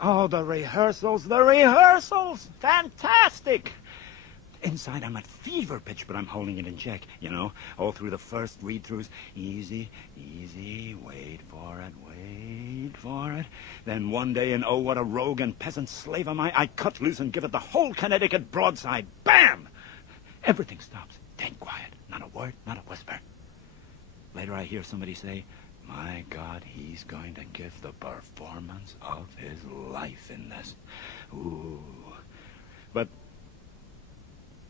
Oh, the rehearsals! Fantastic! Inside, I'm at fever pitch, but I'm holding it in check, you know, all through the first read-throughs. Easy, easy, wait for it. Then one day, and oh, what a rogue and peasant slave am I cut loose and give it the whole Connecticut broadside. Bam! Everything stops. Dead quiet. Not a word, not a whisper. Later, I hear somebody say, my God, he's going to give the performance of his life in this. Ooh. But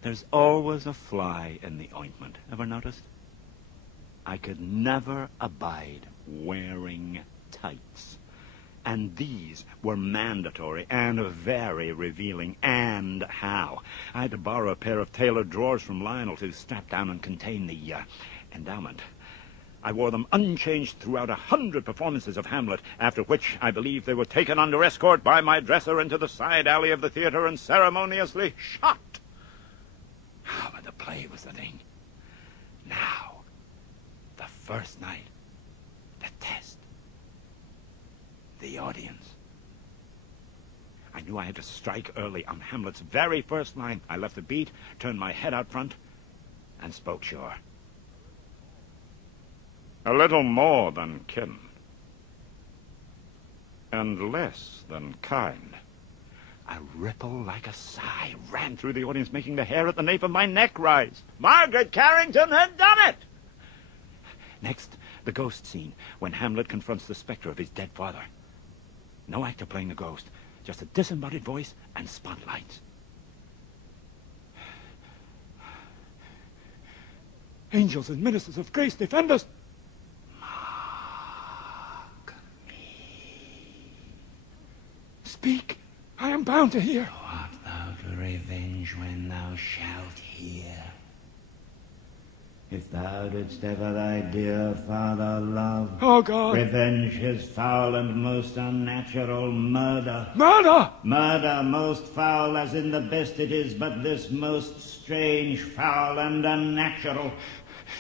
there's always a fly in the ointment. Ever noticed? I could never abide wearing tights. And these were mandatory and very revealing. And how? I had to borrow a pair of tailored drawers from Lionel to strap down and contain the endowment. I wore them unchanged throughout 100 performances of Hamlet, after which I believe they were taken under escort by my dresser into the side alley of the theater and ceremoniously shot. Ah, but the play was the thing. Now, the first night, the test, the audience. I knew I had to strike early on Hamlet's very first line. I left the beat, turned my head out front, and spoke sure. A little more than kin, and less than kind. A ripple like a sigh ran through the audience, making the hair at the nape of my neck rise. Margaret Carrington had done it! Next, the ghost scene, when Hamlet confronts the specter of his dead father. No actor playing the ghost, just a disembodied voice and spotlights. Angels and ministers of grace, defend us! Mark me. Speak. I am bound to hear. Art thou to revenge when thou shalt hear? If thou didst ever thy dear father love, oh God, revenge his foul and most unnatural murder. Murder! Murder most foul as in the best it is, but this most strange, foul, and unnatural.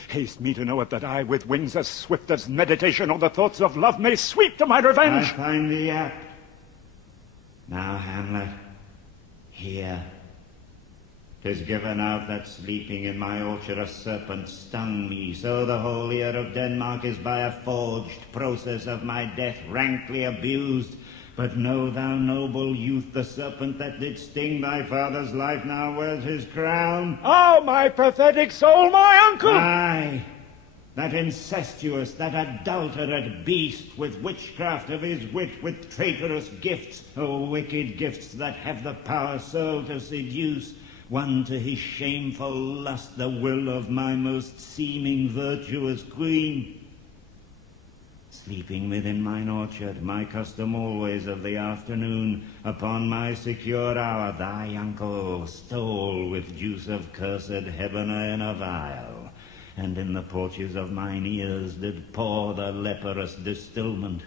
Haste me to know it, that I, with wings as swift as meditation or the thoughts of love, may sweep to my revenge. I find thee apt. Now, Hamlet, hear. 'Tis given out that sleeping in my orchard a serpent stung me, so the whole ear of Denmark is by a forged process of my death rankly abused. But know thou, noble youth, the serpent that did sting thy father's life now wears his crown. Oh, my pathetic soul, my uncle! Aye, that incestuous, that adulterate beast, with witchcraft of his wit, with traitorous gifts, oh, wicked gifts that have the power so to seduce, won to his shameful lust the will of my most seeming virtuous queen. Sleeping within mine orchard, my custom always of the afternoon, upon my secure hour thy uncle stole with juice of cursed Hebena in a vial, and in the porches of mine ears did pour the leprous distilment.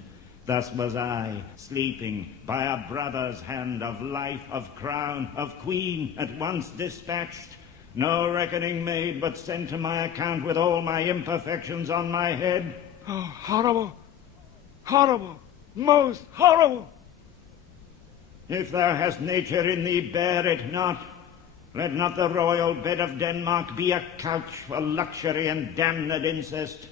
Thus was I, sleeping, by a brother's hand, of life, of crown, of queen, at once dispatched, no reckoning made, but sent to my account with all my imperfections on my head. Oh, horrible! Horrible! Most horrible! If thou hast nature in thee, bear it not. Let not the royal bed of Denmark be a couch for luxury and damned incest.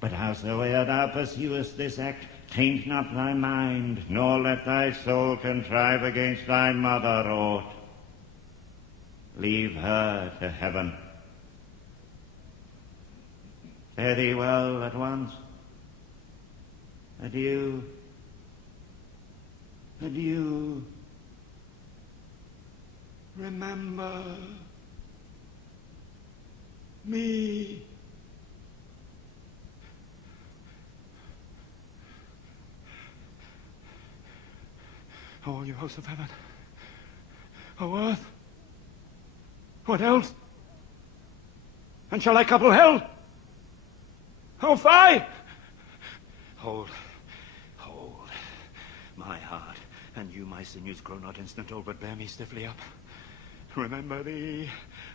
But howsoe'er thou pursuest this act, taint not thy mind, nor let thy soul contrive against thy mother aught. Leave her to heaven. Fare thee well at once. Adieu. Adieu. Remember me. Oh, you hosts of heaven. Oh, earth. What else? And shall I couple hell? Oh, fie! Hold, hold, my heart, and you, my sinews, grow not instant old, but bear me stiffly up. Remember thee,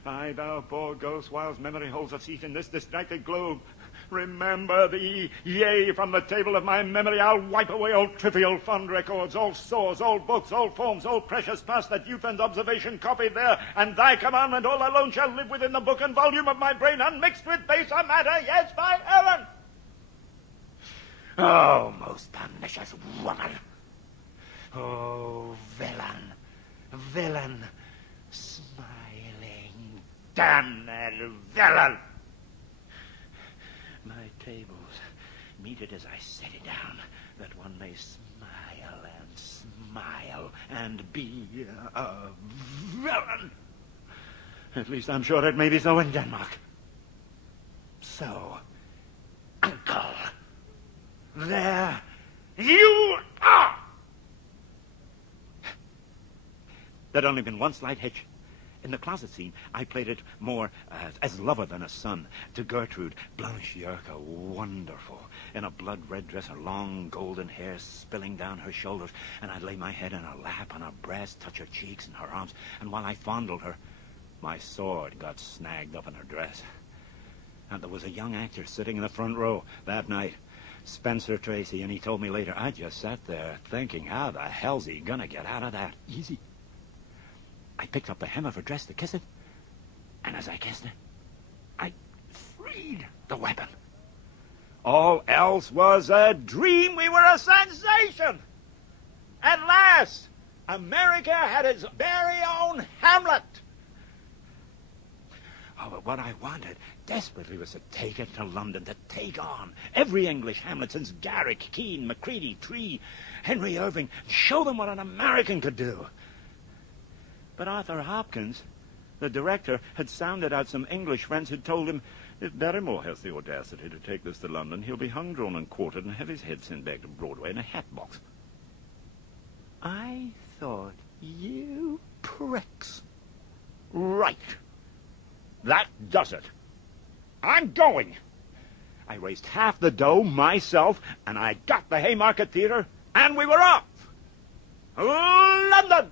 I, thou poor ghost, whilst memory holds a seat in this distracted globe. remember thee. Yea, from the table of my memory I'll wipe away all trivial fond records, all stores, all books, all forms, all precious past that youth and observation copied there, and thy commandment all alone shall live within the book and volume of my brain, unmixed with baser matter. Yes, by heaven! Oh, most pernicious woman! Oh, villain, villain, smiling, damned villain! My tables, meted as I set it down, that one may smile and be a villain. At least I'm sure it may be so in Denmark. So, uncle, there you are! There'd only been one slight hitch. In the closet scene, I played it more as lover than a son. To Gertrude, Blanche Yerka, wonderful, in a blood-red dress, her long golden hair spilling down her shoulders, and I'd lay my head in her lap, on her breast, touch her cheeks and her arms, and while I fondled her, my sword got snagged up in her dress. And there was a young actor sitting in the front row that night, Spencer Tracy, and he told me later, I just sat there thinking, how the hell's he gonna get out of that? Easy. I picked up the hem of her dress to kiss it, and as I kissed it, I freed the weapon. All else was a dream. We were a sensation. At last, America had its very own Hamlet. Oh, but what I wanted desperately was to take it to London, to take on every English Hamlet since Garrick, Kean, Macready, Tree, Henry Irving, and show them what an American could do. But Arthur Hopkins, the director, had sounded out some English friends who'd told him, if Barrymore has the audacity to take this to London, he'll be hung, drawn, and quartered and have his head sent back to Broadway in a hat box. I thought, you pricks. Right. That does it. I'm going. I raised half the dough myself, and I got the Haymarket Theatre, and we were off. London!